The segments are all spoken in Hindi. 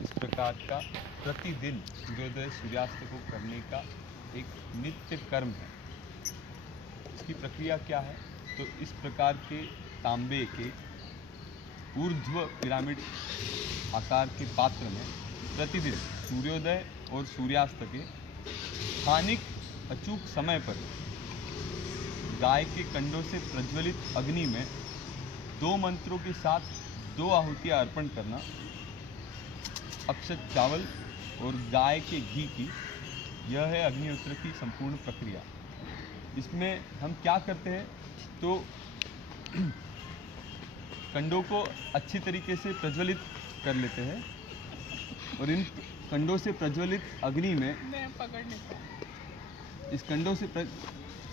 इस प्रकार का प्रतिदिन सूर्योदय सूर्यास्त को करने का एक नित्य कर्म है। इसकी प्रक्रिया क्या है? तो इस प्रकार के तांबे के ऊर्ध्व पिरामिड आकार के पात्र में प्रतिदिन सूर्योदय और सूर्यास्त के स्थानिक अचूक समय पर गाय के कंडों से प्रज्वलित अग्नि में 2 मंत्रों के साथ 2 आहुतियाँ अर्पण करना, अक्षत चावल और गाय के घी की, यह है अग्निहोत्र की संपूर्ण प्रक्रिया। इसमें हम क्या करते हैं तो कंडों को अच्छी तरीके से प्रज्वलित कर लेते हैं और इन कंडों से प्रज्वलित अग्नि में मैं पकड़ नहीं पाऊँ। इस कंडों से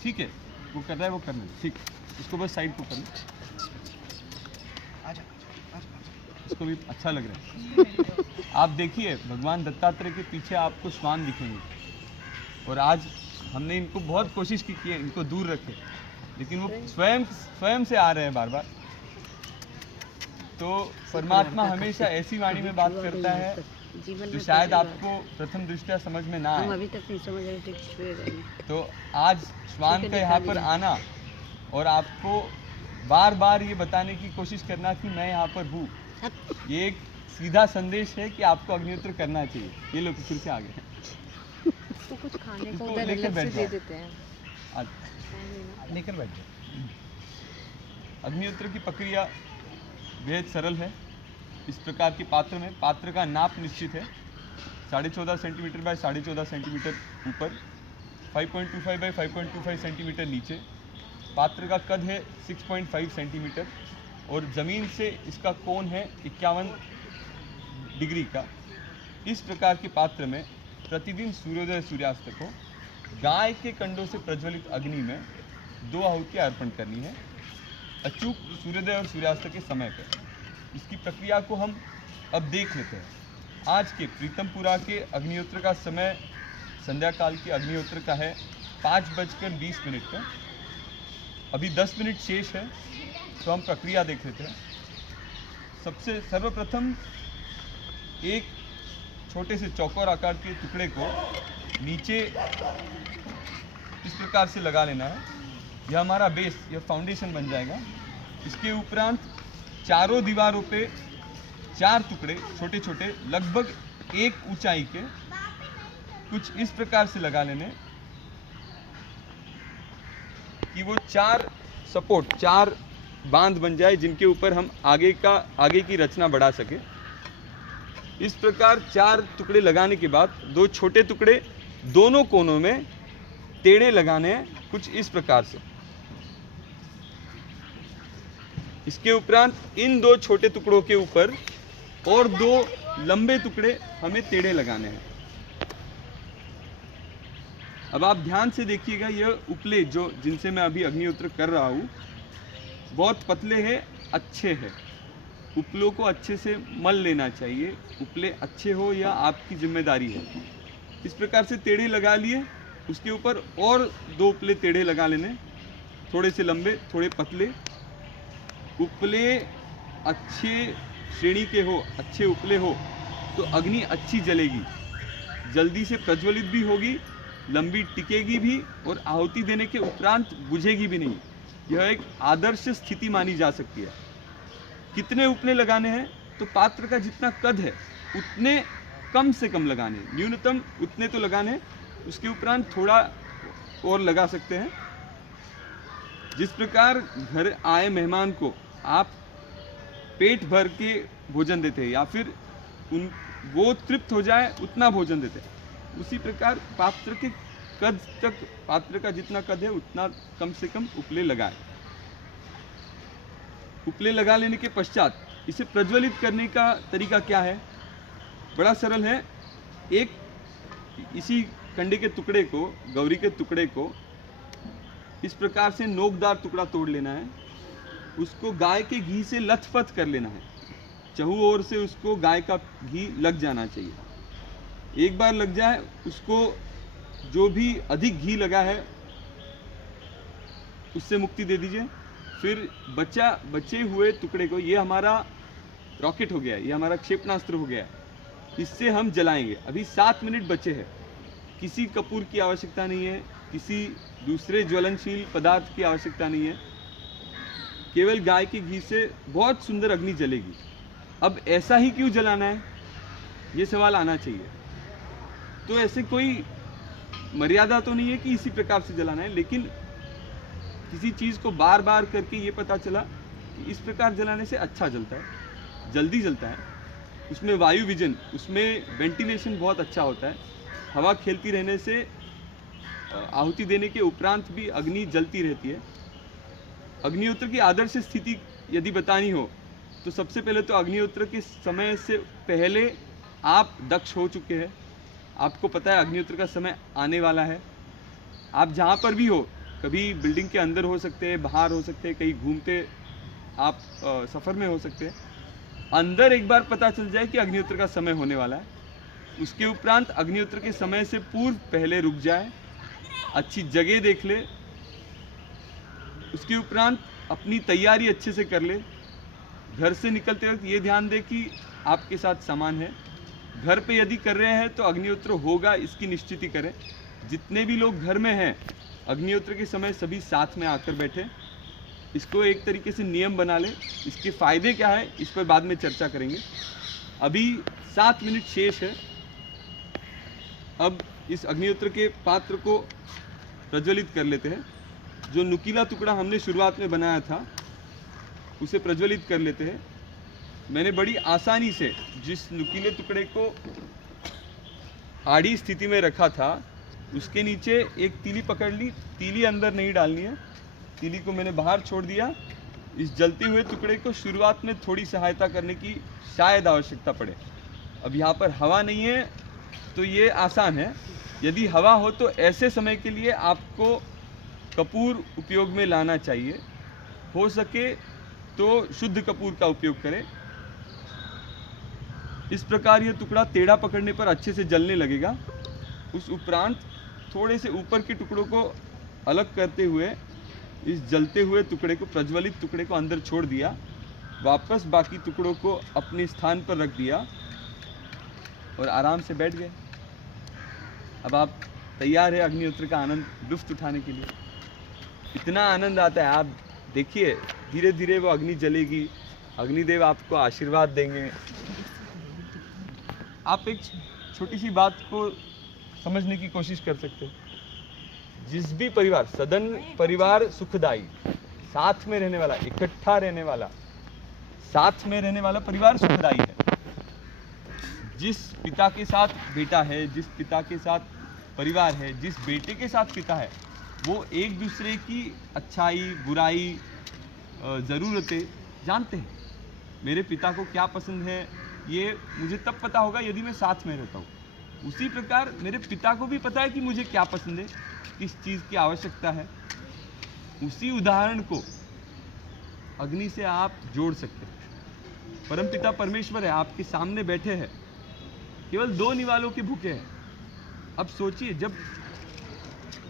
ठीक है, वो कर रहा है, वो करने दो, ठीक, इसको बस साइड को करना, इसको भी अच्छा लग रहा है। आप देखिए भगवान दत्तात्रेय के पीछे आपको श्वान दिखेंगे और आज हमने इनको बहुत कोशिश की है इनको दूर रखे, लेकिन वो स्वयं से आ रहे हैं बार बार। तो परमात्मा हमेशा ऐसी वाणी में बात करता है जो शायद आपको प्रथम दृष्टया समझ में ना आए। अभी तक नहीं समझ रहे। तो आज श्वान का यहाँ पर आना और आपको बार बार ये बताने की कोशिश करना कि मैं यहाँ पर हूँ, ये एक सीधा संदेश है कि आपको अग्निहोत्र करना चाहिए। ये लोग फिर से आ गए, तो कुछ खाने को इसको उधर लेकर अलग बैठ से दे जाओ। देते हैं। लेकर बैठ जाओ। अग्निहोत्र की प्रक्रिया बेहद सरल है। इस प्रकार के पात्र में पात्र का नाप निश्चित है, 14.5 सेंटीमीटर बाय 14.5 सेंटीमीटर ऊपर, 5.25 बाय 5.25 सेंटीमीटर नीचे। पात्र का कद है 6.5 सेंटीमीटर और ज़मीन से इसका कोण है 51 डिग्री का। इस प्रकार के पात्र में प्रतिदिन सूर्योदय सूर्यास्त को गाय के कंडों से प्रज्वलित अग्नि में 2 आहुतियाँ अर्पण करनी है, अचूक सूर्योदय और सूर्यास्त के समय पर। इसकी प्रक्रिया को हम अब देख लेते हैं। आज के प्रीतमपुरा के अग्निहोत्र का समय संध्या काल के अग्निहोत्र का है 5:20 का। अभी 10 मिनट शेष है, तो हम प्रक्रिया देख लेते हैं। सबसे सर्वप्रथम एक छोटे से चौकोर आकार के टुकड़े को नीचे इस प्रकार से लगा लेना है। यह हमारा बेस, यह फाउंडेशन बन जाएगा। इसके उपरांत चारों दीवारों पे 4 टुकड़े छोटे छोटे लगभग 1 ऊंचाई के कुछ इस प्रकार से लगा लेने कि वो 4 सपोर्ट, 4 बांध बन जाए जिनके ऊपर हम आगे की रचना बढ़ा सके। इस प्रकार 4 टुकड़े लगाने के बाद 2 छोटे टुकड़े दोनों कोनों में टेढ़े लगाने हैं कुछ इस प्रकार से। इसके उपरांत इन 2 छोटे टुकड़ों के ऊपर और 2 लंबे टुकड़े हमें टेढ़े लगाने हैं। अब आप ध्यान से देखिएगा, यह उपले जो जिनसे मैं अभी अग्निहोत्र कर रहा हूँ बहुत पतले हैं, अच्छे हैं। उपलों को अच्छे से मल लेना चाहिए, उपले अच्छे हो या आपकी जिम्मेदारी है। इस प्रकार से टेढ़े लगा लिए, उसके ऊपर और 2 उपले टेढ़े लगा लेने, थोड़े से लंबे थोड़े पतले। उपले अच्छे श्रेणी के हो, अच्छे उपले हो तो अग्नि अच्छी जलेगी, जल्दी से प्रज्वलित भी होगी, लंबी टिकेगी भी और आहुति देने के उपरांत बुझेगी भी नहीं। यह एक आदर्श स्थिति मानी जा सकती है। कितने उपले लगाने हैं? तो पात्र का जितना कद है उतने कम से कम लगाने, न्यूनतम उतने तो लगाने, उसके उपरांत थोड़ा और लगा सकते हैं। जिस प्रकार घर आए मेहमान को आप पेट भर के भोजन देते हैं या फिर वो तृप्त हो जाए उतना भोजन देते हैं, उसी प्रकार पात्र के कद तक, पात्र का जितना कद है उतना कम से कम उपले लगाए। उपले लगा लेने के पश्चात इसे प्रज्वलित करने का तरीका क्या है? बड़ा सरल है। एक इसी कंडे के टुकड़े को, गौरी के टुकड़े को इस प्रकार से नोकदार टुकड़ा तोड़ लेना है, उसको गाय के घी से लथपथ कर लेना है। चहु ओर से उसको गाय का घी लग जाना चाहिए। एक बार लग जाए उसको जो भी अधिक घी लगा है उससे मुक्ति दे दीजिए। फिर बचे हुए टुकड़े को, ये हमारा रॉकेट हो गया, ये हमारा क्षेपणास्त्र हो गया, इससे हम जलाएंगे। अभी 7 मिनट बचे हैं। किसी कपूर की आवश्यकता नहीं है, किसी दूसरे ज्वलनशील पदार्थ की आवश्यकता नहीं है, केवल गाय के घी से बहुत सुंदर अग्नि जलेगी। अब ऐसा ही क्यों जलाना है, ये सवाल आना चाहिए। तो ऐसे कोई मर्यादा तो नहीं है कि इसी प्रकार से जलाना है, लेकिन किसी चीज़ को बार बार करके ये पता चला कि इस प्रकार जलाने से अच्छा जलता है, जल्दी जलता है, उसमें वायु विजन, उसमें वेंटिलेशन बहुत अच्छा होता है, हवा खेलती रहने से आहुति देने के उपरांत भी अग्नि जलती रहती है। अग्निहोत्र की आदर्श स्थिति यदि बतानी हो तो सबसे पहले तो अग्निहोत्र के समय से पहले आप दक्ष हो चुके हैं, आपको पता है अग्निहोत्र का समय आने वाला है। आप जहाँ पर भी हो, कभी बिल्डिंग के अंदर हो सकते हैं, बाहर हो सकते हैं, कहीं घूमते आप सफ़र में हो सकते हैं, अंदर एक बार पता चल जाए कि अग्निहोत्र का समय होने वाला है, उसके उपरांत अग्निहोत्र के समय से पूर्व पहले रुक जाए, अच्छी जगह देख ले, उसके उपरांत अपनी तैयारी अच्छे से कर ले। घर से निकलते वक्त ये ध्यान दे कि आपके साथ सामान है। घर पे यदि कर रहे हैं तो अग्निहोत्र होगा, इसकी निश्चिति करें। जितने भी लोग घर में हैं, अग्निहोत्र के समय सभी साथ में आकर बैठे, इसको एक तरीके से नियम बना लें। इसके फ़ायदे क्या है इस पर बाद में चर्चा करेंगे। अभी 7 मिनट शेष है। अब इस अग्निहोत्र के पात्र को प्रज्वलित कर लेते हैं। जो नुकीला टुकड़ा हमने शुरुआत में बनाया था उसे प्रज्वलित कर लेते हैं। मैंने बड़ी आसानी से जिस नुकीले टुकड़े को आड़ी स्थिति में रखा था उसके नीचे एक तीली पकड़ ली। तीली अंदर नहीं डालनी है, तीली को मैंने बाहर छोड़ दिया। इस जलते हुए टुकड़े को शुरुआत में थोड़ी सहायता करने की शायद आवश्यकता पड़े। अब यहाँ पर हवा नहीं है तो ये आसान है। यदि हवा हो तो ऐसे समय के लिए आपको कपूर उपयोग में लाना चाहिए। हो सके तो शुद्ध कपूर का उपयोग करें। इस प्रकार यह टुकड़ा टेढ़ा पकड़ने पर अच्छे से जलने लगेगा। उस उपरांत थोड़े से ऊपर के टुकड़ों को अलग करते हुए इस जलते हुए टुकड़े को, प्रज्वलित टुकड़े को अंदर छोड़ दिया। वापस बाकी टुकड़ों को अपने स्थान पर रख दिया और आराम से बैठ गए। अब आप तैयार है अग्निहोत्र का आनंद लुफ्त उठाने के लिए। इतना आनंद आता है, आप देखिए धीरे धीरे वो अग्नि जलेगी, अग्निदेव आपको आशीर्वाद देंगे। आप एक छोटी सी बात को समझने की कोशिश कर सकते हैं। जिस भी परिवार, सदन परिवार सुखदाई, साथ में रहने वाला, इकट्ठा रहने वाला, साथ में रहने वाला परिवार सुखदाई है। जिस पिता के साथ बेटा है, जिस पिता के साथ परिवार है, जिस बेटे के साथ पिता है, वो एक दूसरे की अच्छाई, बुराई, ज़रूरतें जानते हैं। मेरे पिता को क्या पसंद है ये मुझे तब पता होगा यदि मैं साथ में रहता हूँ। उसी प्रकार मेरे पिता को भी पता है कि मुझे क्या पसंद है, किस चीज़ की आवश्यकता है। उसी उदाहरण को अग्नि से आप जोड़ सकते हैं। परमपिता परमेश्वर है, आपके सामने बैठे हैं, केवल 2 निवालों के भूखे हैं। अब सोचिए, जब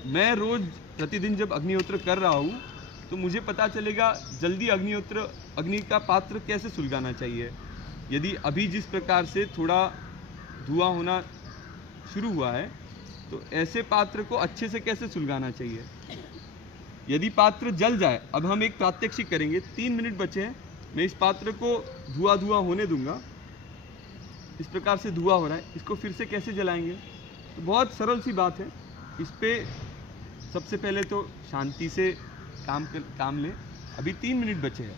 मैं रोज प्रतिदिन जब अग्निहोत्र कर रहा हूँ तो मुझे पता चलेगा जल्दी अग्नि का पात्र कैसे सुलगाना चाहिए। यदि अभी जिस प्रकार से थोड़ा धुआं होना शुरू हुआ है तो ऐसे पात्र को अच्छे से कैसे सुलगाना चाहिए। यदि पात्र जल जाए, अब हम एक प्रात्यक्षिक करेंगे। 3 मिनट बचे हैं, मैं इस पात्र को धुआं होने दूंगा। इस प्रकार से धुआं हो रहा है, इसको फिर से कैसे जलाएंगे। तो बहुत सरल सी बात है। इस पे सबसे पहले तो शांति से काम लें। अभी 3 मिनट बचे हैं,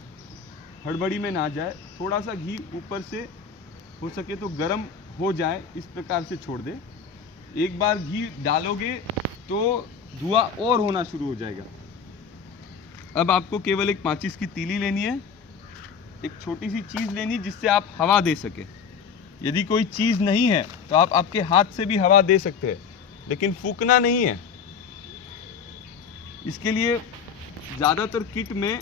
हड़बड़ी में ना जाए। थोड़ा सा घी ऊपर से हो सके तो गर्म हो जाए, इस प्रकार से छोड़ दें। एक बार घी डालोगे तो धुआं और होना शुरू हो जाएगा। अब आपको केवल एक माचिस की तीली लेनी है, एक छोटी सी चीज़ लेनी जिससे आप हवा दे सके। यदि कोई चीज़ नहीं है तो आप आपके हाथ से भी हवा दे सकते हैं, लेकिन फूकना नहीं है। इसके लिए ज़्यादातर किट में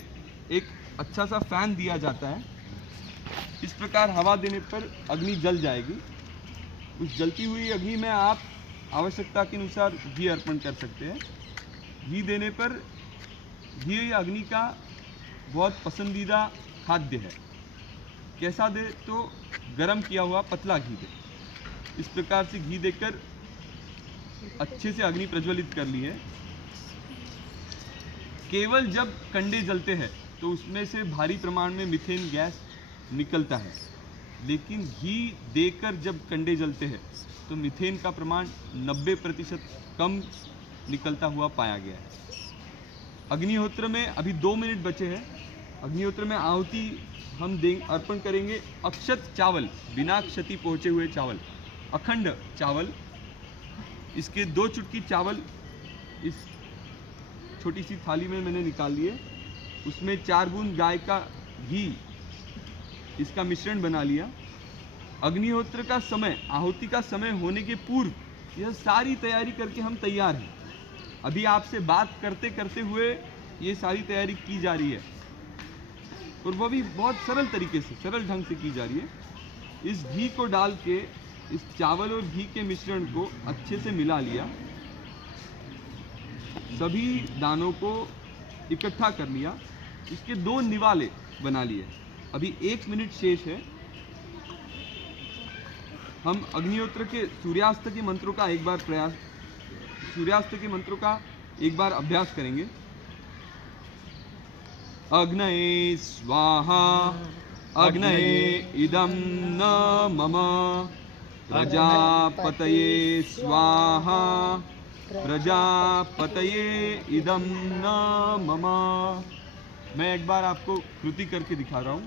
एक अच्छा सा फैन दिया जाता है। इस प्रकार हवा देने पर अग्नि जल जाएगी। उस जलती हुई अग्नि में आप आवश्यकता के अनुसार घी अर्पण कर सकते हैं। घी देने पर, घी अग्नि का बहुत पसंदीदा खाद्य है। कैसा दे तो गरम किया हुआ पतला घी दे। इस प्रकार से घी देकर अच्छे से अग्नि प्रज्वलित कर ली है। केवल जब कंडे जलते हैं तो उसमें से भारी प्रमाण में मीथेन गैस निकलता है, लेकिन घी देकर जब कंडे जलते हैं तो मीथेन का प्रमाण 90% कम निकलता हुआ पाया गया है। अग्निहोत्र में अभी 2 मिनट बचे हैं। अग्निहोत्र में आहुति हम अर्पण करेंगे अक्षत चावल, बिना क्षति पहुँचे हुए चावल, अखंड चावल। इसके 2 चुटकी चावल इस छोटी सी थाली में मैंने निकाल लिए। उसमें 4 बूंद गाय का घी, इसका मिश्रण बना लिया। अग्निहोत्र का समय, आहुति का समय होने के पूर्व यह सारी तैयारी करके हम तैयार हैं। अभी आपसे बात करते करते हुए ये सारी तैयारी की जा रही है, और वो भी बहुत सरल तरीके से, सरल ढंग से की जा रही है। इस घी को डाल के इस चावल और घी के मिश्रण को अच्छे से मिला लिया, सभी दानों को इकट्ठा कर लिया, इसके 2 निवाले बना लिए। अभी 1 मिनट शेष है। हम अग्निहोत्र के सूर्यास्त के मंत्रों का एक बार अभ्यास करेंगे। अग्नये स्वाहा अग्नये इदं न मम, प्रजापतये स्वाहा प्रजापतये इदं न मम। मैं एक बार आपको कृति करके दिखा रहा हूँ।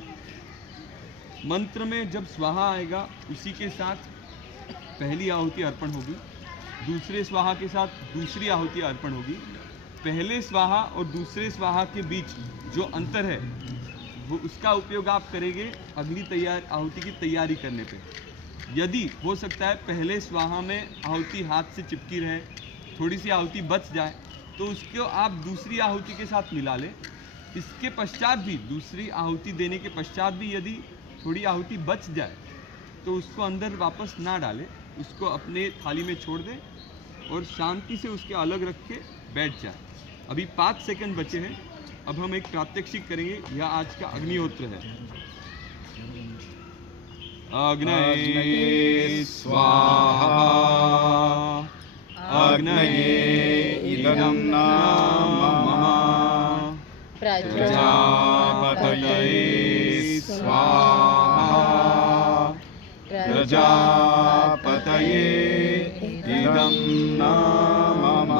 मंत्र में जब स्वाहा आएगा उसी के साथ पहली आहुति अर्पण होगी, दूसरे स्वाहा के साथ दूसरी आहुति अर्पण होगी। पहले स्वाहा और दूसरे स्वाहा के बीच जो अंतर है वो उसका उपयोग आप करेंगे अगली आहुति की तैयारी करने पे। यदि हो सकता है पहले स्वाहा में आहुति हाथ से चिपकी रहे, थोड़ी सी आहुति बच जाए, तो उसको आप दूसरी आहुति के साथ मिला लें। इसके पश्चात भी, दूसरी आहुति देने के पश्चात भी यदि थोड़ी आहुति बच जाए तो उसको अंदर वापस ना डालें, उसको अपने थाली में छोड़ दें और शांति से उसके अलग रख के बैठ जाए। अभी 5 सेकंड बचे हैं। अब हम एक प्रात्यक्षिक करेंगे। यह आज का अग्निहोत्र है। अग्नये स्वाहा अग्नये इदं न मम, प्रजापतये स्वाहा प्रजापतये इदं न मम।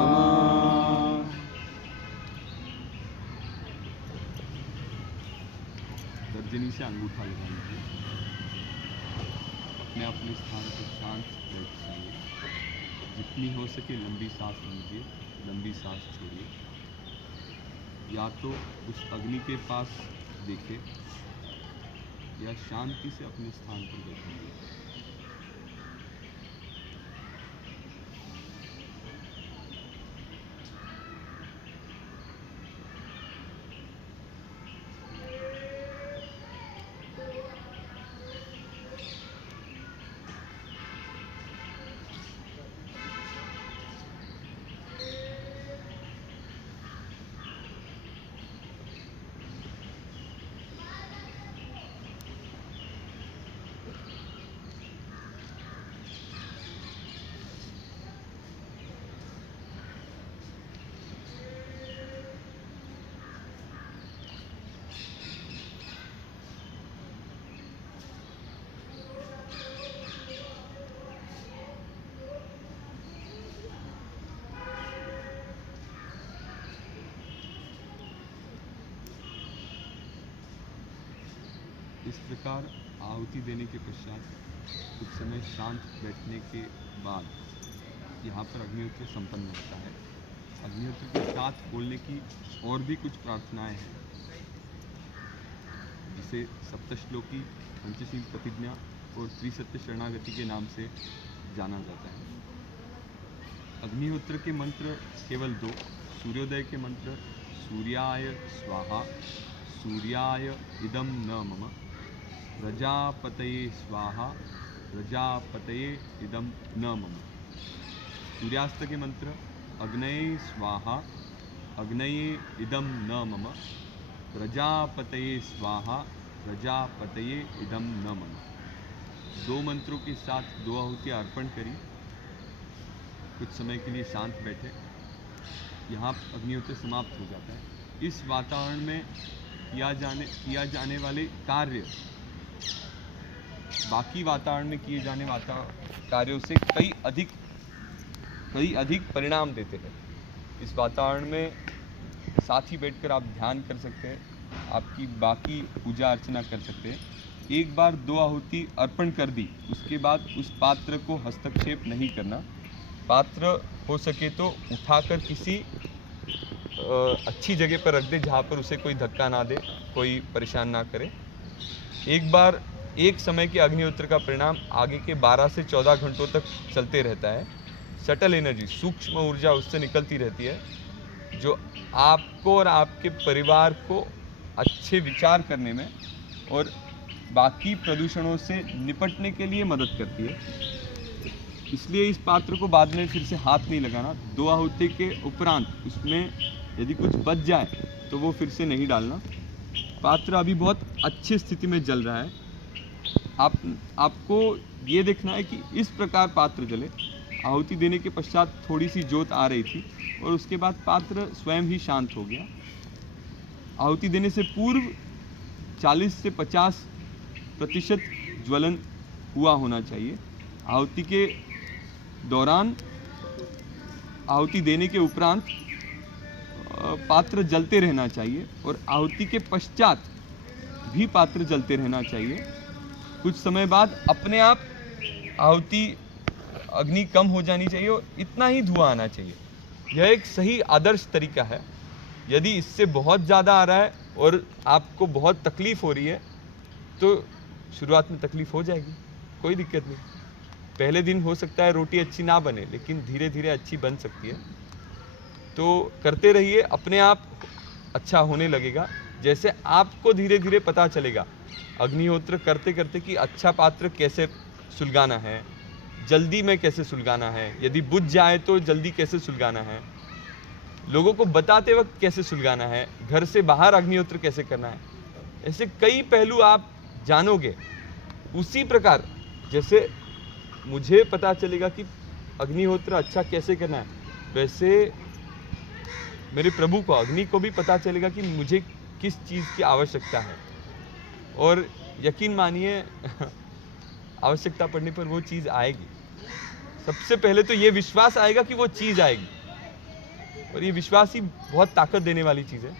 तर्जनी से अंगूठा लगा लीजिए। अपने अपने स्थान पर शांत बैठ जाइए। जितनी हो सके लंबी सांस लीजिए, लंबी सांस छोड़िए। या तो उस अग्नि के पास देखें या शांति से अपने स्थान पर बैठेंगे। इस प्रकार आहुति देने के पश्चात कुछ समय शांत बैठने के बाद यहाँ पर अग्निहोत्र संपन्न होता है। अग्निहोत्र के साथ बोलने की और भी कुछ प्रार्थनाएं हैं, जिसे सप्तश्लोकी, पंचशील प्रतिज्ञा और त्रिसत्य शरणागति के नाम से जाना जाता है। अग्निहोत्र के मंत्र केवल 2। सूर्योदय के मंत्र सूर्याय स्वाहा सूर्याय इदं न मम, प्रजापतये स्वाहा प्रजापतये इदं न मम। सूर्यास्त के मंत्र अग्नये स्वाहा अग्नये इदं न मम, प्रजापतये स्वाहा प्रजापतये इदं न मम। 2 मंत्रों के साथ 2 आहुतियाँ अर्पण करी। कुछ समय के लिए शांत बैठे। यहाँ अग्निहोत्र समाप्त हो जाता है। इस वातावरण में किया जाने वाले कार्य बाकी वातावरण में किए जाने कार्यों से कई अधिक परिणाम देते हैं। इस वातावरण में साथ ही बैठकर आप ध्यान कर सकते हैं, आपकी बाकी पूजा अर्चना कर सकते हैं। एक बार 2 आहुति अर्पण कर दी, उसके बाद उस पात्र को हस्तक्षेप नहीं करना। पात्र हो सके तो उठाकर किसी अच्छी जगह पर रख दे जहाँ पर उसे कोई धक्का ना दे, कोई परेशान ना करे। एक समय के अग्निहोत्र का परिणाम आगे के 12 से 14 घंटों तक चलते रहता है। सटल एनर्जी, सूक्ष्म ऊर्जा उससे निकलती रहती है, जो आपको और आपके परिवार को अच्छे विचार करने में और बाकी प्रदूषणों से निपटने के लिए मदद करती है। इसलिए इस पात्र को बाद में फिर से हाथ नहीं लगाना। 2 आहुति के उपरांत उसमें यदि कुछ बच जाए तो वो फिर से नहीं डालना। पात्र अभी बहुत अच्छी स्थिति में जल रहा है। आपको ये देखना है कि इस प्रकार पात्र जले। आहुति देने के पश्चात थोड़ी सी ज्योत आ रही थी और उसके बाद पात्र स्वयं ही शांत हो गया। आहुति देने से पूर्व 40 से 50% ज्वलन हुआ होना चाहिए। आहुति के दौरान, आहुति देने के उपरांत पात्र जलते रहना चाहिए और आहुति के पश्चात भी पात्र जलते रहना चाहिए। कुछ समय बाद अपने आप आहुति अग्नि कम हो जानी चाहिए और इतना ही धुआं आना चाहिए। यह एक सही आदर्श तरीका है। यदि इससे बहुत ज़्यादा आ रहा है और आपको बहुत तकलीफ़ हो रही है तो शुरुआत में तकलीफ़ हो जाएगी, कोई दिक्कत नहीं। पहले दिन हो सकता है रोटी अच्छी ना बने, लेकिन धीरे धीरे अच्छी बन सकती है। तो करते रहिए, अपने आप अच्छा होने लगेगा। जैसे आपको धीरे धीरे पता चलेगा अग्निहोत्र करते करते कि अच्छा पात्र कैसे सुलगाना है, जल्दी में कैसे सुलगाना है, यदि बुझ जाए तो जल्दी कैसे सुलगाना है, लोगों को बताते वक्त कैसे सुलगाना है, घर से बाहर अग्निहोत्र कैसे करना है, ऐसे कई पहलू आप जानोगे। उसी प्रकार जैसे मुझे पता चलेगा कि अग्निहोत्र अच्छा कैसे करना है, वैसे मेरे प्रभु को, अग्नि को भी पता चलेगा कि मुझे किस चीज़ की आवश्यकता है। और यकीन मानिए आवश्यकता पड़ने पर वो चीज़ आएगी। सबसे पहले तो ये विश्वास आएगा कि वो चीज़ आएगी, और ये विश्वास ही बहुत ताकत देने वाली चीज़ है।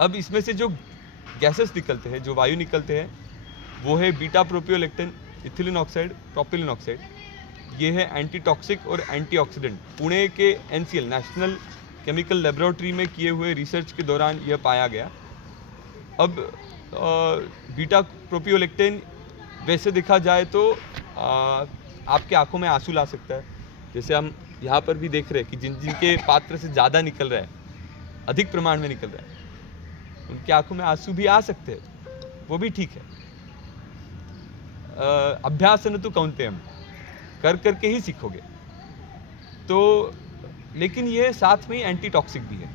अब इसमें से जो गैसेस निकलते हैं, जो वायु निकलते हैं, वो है beta propiolactone, ethylene oxide, propylene oxide. ये है एंटी टॉक्सिक और एंटीऑक्सीडेंट। पुणे के NCL, नेशनल केमिकल लेबोरेटरी में किए हुए रिसर्च के दौरान यह पाया गया। अब बीटा प्रोपियोलेक्टेन वैसे देखा जाए तो आपके आंखों में आंसू ला सकता है। जैसे हम यहाँ पर भी देख रहे हैं कि जिनके पात्र से ज़्यादा निकल रहा है, अधिक प्रमाण में निकल रहा है, उनकी आंखों में आंसू भी आ सकते हैं, वो भी ठीक है। अभ्यासन तो कौन्तेयम, कर करके ही सीखोगे। तो लेकिन ये साथ में ही एंटी टॉक्सिक भी है।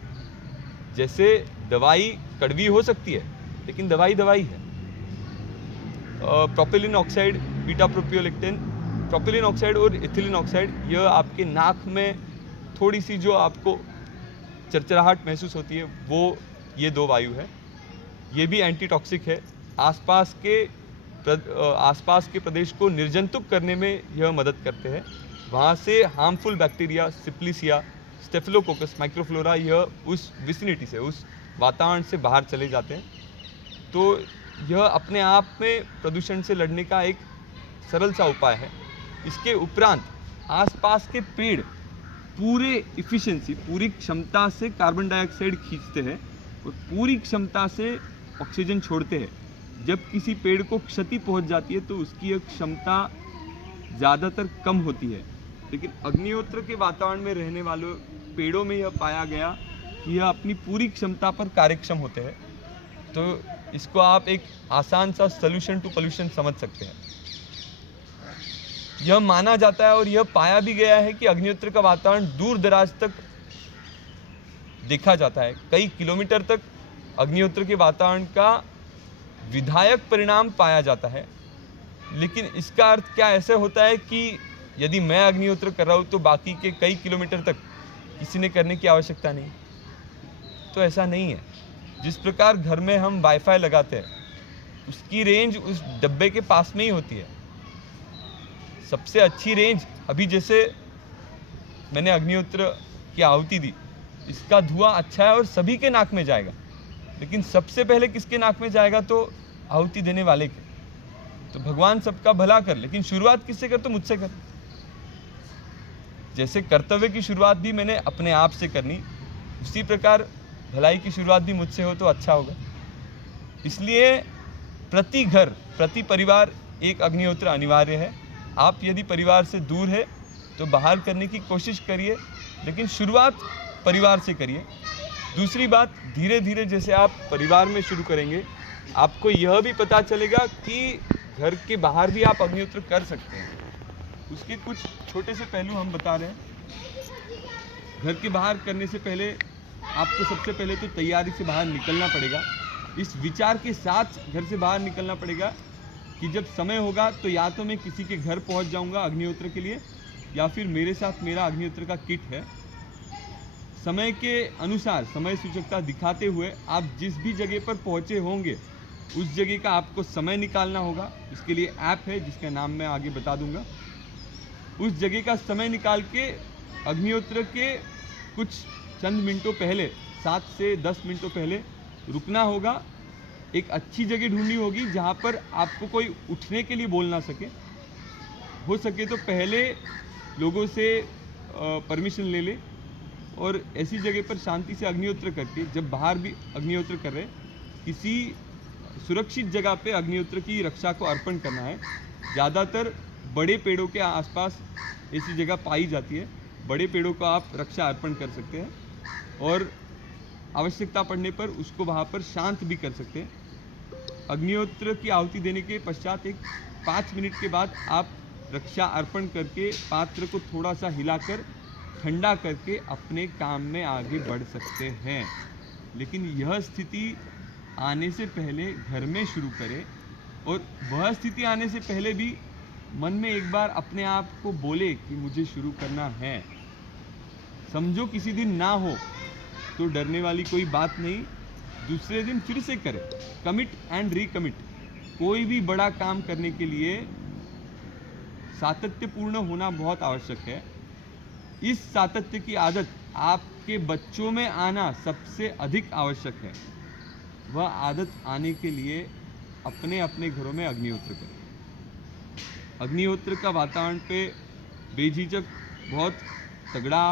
जैसे दवाई कड़वी हो सकती है, लेकिन दवाई दवाई है। Propylene oxide, beta propiolactone, propylene oxide और इथिलीन ऑक्साइड, यह आपके नाक में थोड़ी सी जो आपको चरचराहट महसूस होती है, वो ये 2 वायु है। ये भी एंटी टॉक्सिक है। आसपास के प्रदेश को निर्जंतुक करने में यह मदद करते हैं। वहाँ से हार्मफुल बैक्टीरिया, सिप्लिसिया, स्टेफिलोकोकस, माइक्रोफ्लोरा, यह उस विसिनिटी से, उस वातावरण से बाहर चले जाते हैं। तो यह अपने आप में प्रदूषण से लड़ने का एक सरल सा उपाय है। इसके उपरांत आसपास के पेड़ पूरे इफ़िशिएंसी, पूरी क्षमता से कार्बन डाइऑक्साइड खींचते हैं और पूरी क्षमता से ऑक्सीजन छोड़ते हैं। जब किसी पेड़ को क्षति पहुंच जाती है तो उसकी यह क्षमता ज़्यादातर कम होती है, लेकिन अग्निहोत्र के वातावरण में रहने वालों पेड़ों में यह पाया गया कि यह अपनी पूरी क्षमता पर कार्यक्षम होते हैं। तो इसको आप एक आसान सा सॉल्यूशन टू पोल्यूशन समझ सकते हैं। यह माना जाता है और यह पाया भी गया है कि अग्निहोत्र का वातावरण दूर दराज तक देखा जाता है। कई किलोमीटर तक अग्निहोत्र के वातावरण का विधायक परिणाम पाया जाता है। लेकिन इसका अर्थ क्या ऐसे होता है कि यदि मैं अग्निहोत्र कर रहा हूँ तो बाकी के कई किलोमीटर तक किसी ने करने की आवश्यकता नहीं? तो ऐसा नहीं है। जिस प्रकार घर में हम वाईफाई लगाते हैं, उसकी रेंज उस डब्बे के पास में ही होती है। सबसे अच्छी रेंज, अभी जैसे मैंने अग्निहोत्र की आहुति दी, इसका धुआं अच्छा है और सभी के नाक में जाएगा, लेकिन सबसे पहले किसके नाक में जाएगा? तो आहुति देने वाले के। तो भगवान सबका भला कर, लेकिन शुरुआत किससे कर? तो मुझसे कर। जैसे कर्तव्य की शुरुआत भी मैंने अपने आप से करनी, उसी प्रकार भलाई की शुरुआत भी मुझसे हो तो अच्छा होगा। इसलिए प्रति घर, प्रति परिवार एक अग्निहोत्र अनिवार्य है। आप यदि परिवार से दूर है तो बाहर करने की कोशिश करिए, लेकिन शुरुआत परिवार से करिए। दूसरी बात, धीरे धीरे जैसे आप परिवार में शुरू करेंगे, आपको यह भी पता चलेगा कि घर के बाहर भी आप अग्निहोत्र कर सकते हैं। उसके कुछ छोटे से पहलू हम बता रहे हैं। घर के बाहर करने से पहले आपको सबसे पहले तो तैयारी से बाहर निकलना पड़ेगा। इस विचार के साथ घर से बाहर निकलना पड़ेगा कि जब समय होगा तो या तो मैं किसी के घर पहुंच जाऊंगा अग्निहोत्र के लिए, या फिर मेरे साथ मेरा अग्निहोत्र का किट है। समय के अनुसार समय सूचकता दिखाते हुए आप जिस भी जगह पर पहुंचे होंगे उस जगह का आपको समय निकालना होगा। इसके लिए ऐप है जिसका नाम मैं आगे बता दूंगा। उस जगह का समय निकाल के अग्निहोत्र के कुछ चंद मिनटों पहले, 7 से 10 मिनटों पहले रुकना होगा। एक अच्छी जगह ढूंढनी होगी जहाँ पर आपको कोई उठने के लिए बोल ना सके। हो सके तो पहले लोगों से परमिशन ले ले और ऐसी जगह पर शांति से अग्निहोत्र करके, जब बाहर भी अग्निहोत्र कर रहे, किसी सुरक्षित जगह पे अग्निहोत्र की रक्षा को अर्पण करना है। ज़्यादातर बड़े पेड़ों के आसपास ऐसी जगह पाई जाती है। बड़े पेड़ों को आप रक्षा अर्पण कर सकते हैं और आवश्यकता पड़ने पर उसको वहाँ पर शांत भी कर सकते हैं। अग्निहोत्र की आहुति देने के पश्चात एक 5 मिनट के बाद आप रक्षा अर्पण करके पात्र को थोड़ा सा हिलाकर ठंडा करके अपने काम में आगे बढ़ सकते हैं। लेकिन यह स्थिति आने से पहले घर में शुरू करें, और वह स्थिति आने से पहले भी मन में एक बार अपने आप को बोले कि मुझे शुरू करना है। समझो किसी दिन ना हो तो डरने वाली कोई बात नहीं, दूसरे दिन फिर से करें। Commit and recommit. कोई भी बड़ा काम करने के लिए सातत्यपूर्ण होना बहुत आवश्यक है। इस सातत्य की आदत आपके बच्चों में आना सबसे अधिक आवश्यक है। वह आदत आने के लिए अपने अपने घरों में अग्निहोत्र करें। अग्निहोत्र का वातावरण पे बेझिझक बहुत तगड़ा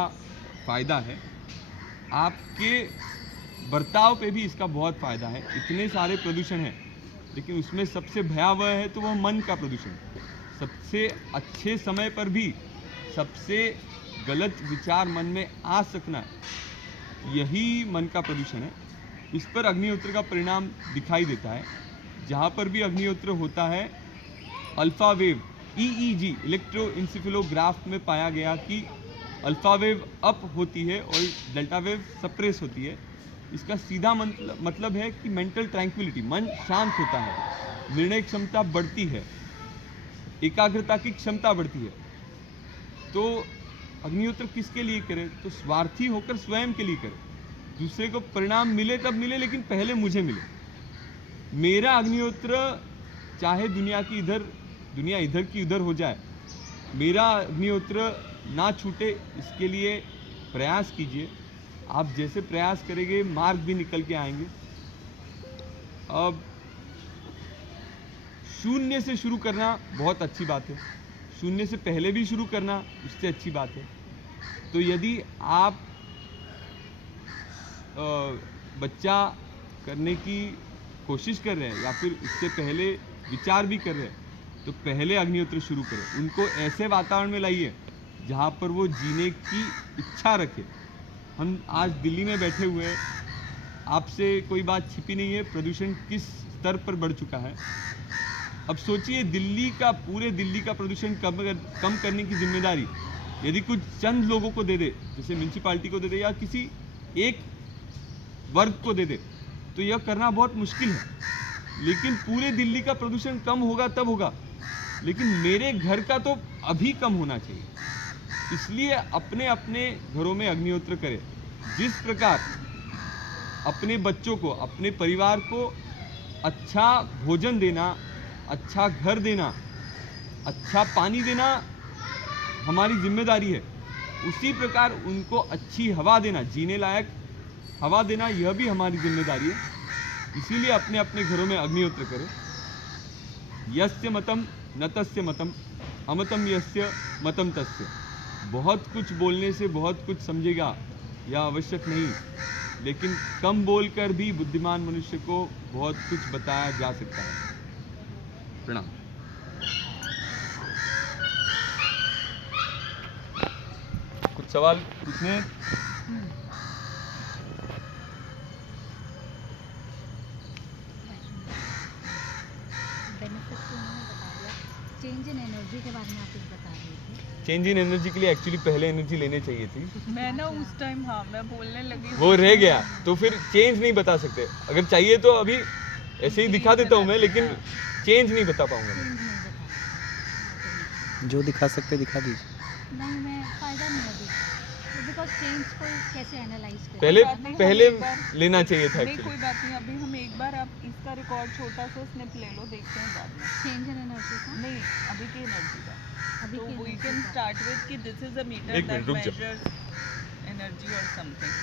फायदा है। आपके बर्ताव पे भी इसका बहुत फायदा है। इतने सारे प्रदूषण हैं, लेकिन उसमें सबसे भयावह है तो वह मन का प्रदूषण। सबसे अच्छे समय पर भी सबसे गलत विचार मन में आ सकना, यही मन का प्रदूषण है। इस पर अग्निहोत्र का परिणाम दिखाई देता है। जहाँ पर भी अग्निहोत्र होता है, अल्फा वेव EEG इलेक्ट्रोइंसेफेलोग्राफ में पाया गया कि अल्फा वेव अप होती है और डेल्टा वेव सप्रेस होती है। इसका सीधा मतलब है कि मेंटल ट्रैंक्विलिटी, मन शांत होता है, निर्णय क्षमता बढ़ती है, एकाग्रता की क्षमता बढ़ती है। तो अग्निहोत्र किसके लिए करें? तो स्वार्थी होकर स्वयं के लिए करें। दूसरे को परिणाम मिले तब मिले, लेकिन पहले मुझे मिले। मेरा अग्निहोत्र चाहे दुनिया इधर की उधर हो जाए, मेरा अग्निहोत्र ना छूटे, इसके लिए प्रयास कीजिए। आप जैसे प्रयास करेंगे मार्ग भी निकल के आएंगे। अब शून्य से शुरू करना बहुत अच्छी बात है। शून्य से पहले भी शुरू करना उससे अच्छी बात है। तो यदि आप बच्चा करने की कोशिश कर रहे हैं या फिर उससे पहले विचार भी कर रहे हैं, तो पहले अग्निहोत्र शुरू करें। उनको ऐसे वातावरण में लाइए जहाँ पर वो जीने की इच्छा रखे। हम आज दिल्ली में बैठे हुए हैं, आपसे कोई बात छिपी नहीं है, प्रदूषण किस स्तर पर बढ़ चुका है। अब सोचिए, पूरे दिल्ली का प्रदूषण कम करने की जिम्मेदारी यदि कुछ चंद लोगों को दे दे, जैसे म्यूनसिपालिटी को दे दे या किसी एक वर्ग को दे दे, तो यह करना बहुत मुश्किल है। लेकिन पूरे दिल्ली का प्रदूषण कम होगा तब होगा। लेकिन मेरे घर का तो अभी कम होना चाहिए। इसलिए अपने अपने घरों में अग्निहोत्र करें। जिस प्रकार अपने बच्चों को, अपने परिवार को अच्छा भोजन देना, अच्छा घर देना, अच्छा पानी देना हमारी जिम्मेदारी है, उसी प्रकार उनको अच्छी हवा देना, जीने लायक हवा देना, यह भी हमारी जिम्मेदारी है। इसीलिए अपने अपने घरों में अग्निहोत्र करें। यस्य मतम न तस्य मतम, अमतम यस्य मतम तस्य। बहुत कुछ बोलने से बहुत कुछ समझेगा यह आवश्यक नहीं, लेकिन कम बोलकर भी बुद्धिमान मनुष्य को बहुत कुछ बताया जा सकता है। प्रणाम। कुछ सवाल पूछने हैं? बेनिफिट तो उन्होंने बता दिया। चेंज इन एनर्जी के बारे में आप कुछ बता रहे थे। चेंज इन एनर्जी के लिए एक्चुअली पहले एनर्जी लेने चाहिए थी, मैं ना उस टाइम हाँ मैं बोलने लगी वो रह गया, तो फिर चेंज नहीं बता सकते। अगर चाहिए तो अभी ऐसे ही दिखा देता हूँ मैं, लेकिन चेंज नहीं बता पाऊंगा मैं। चेंज नहीं बता जो दिखा सकते दिखा दीजिए। नहीं, मैं फ़ायदा नहीं अभी, बिकॉज चेंज को कैसे एनालाइज करें। पहले लेना चाहिए था नहीं एक्चुअली। कोई बात नहीं, अभी हम एक बार आप इसका रिकॉर्ड छोटा सा स्निप ले लो, देखते हैं बाद में। चेंज इन एनर्जी का नहीं अभी की एनर्जी का, अभी तो की वी energy कैन का। स्टार्ट विद कि दिस इज अ मीटर एक मिनट, दैट रुक जाओ। मेजर्स एनर्जी और समथिंग।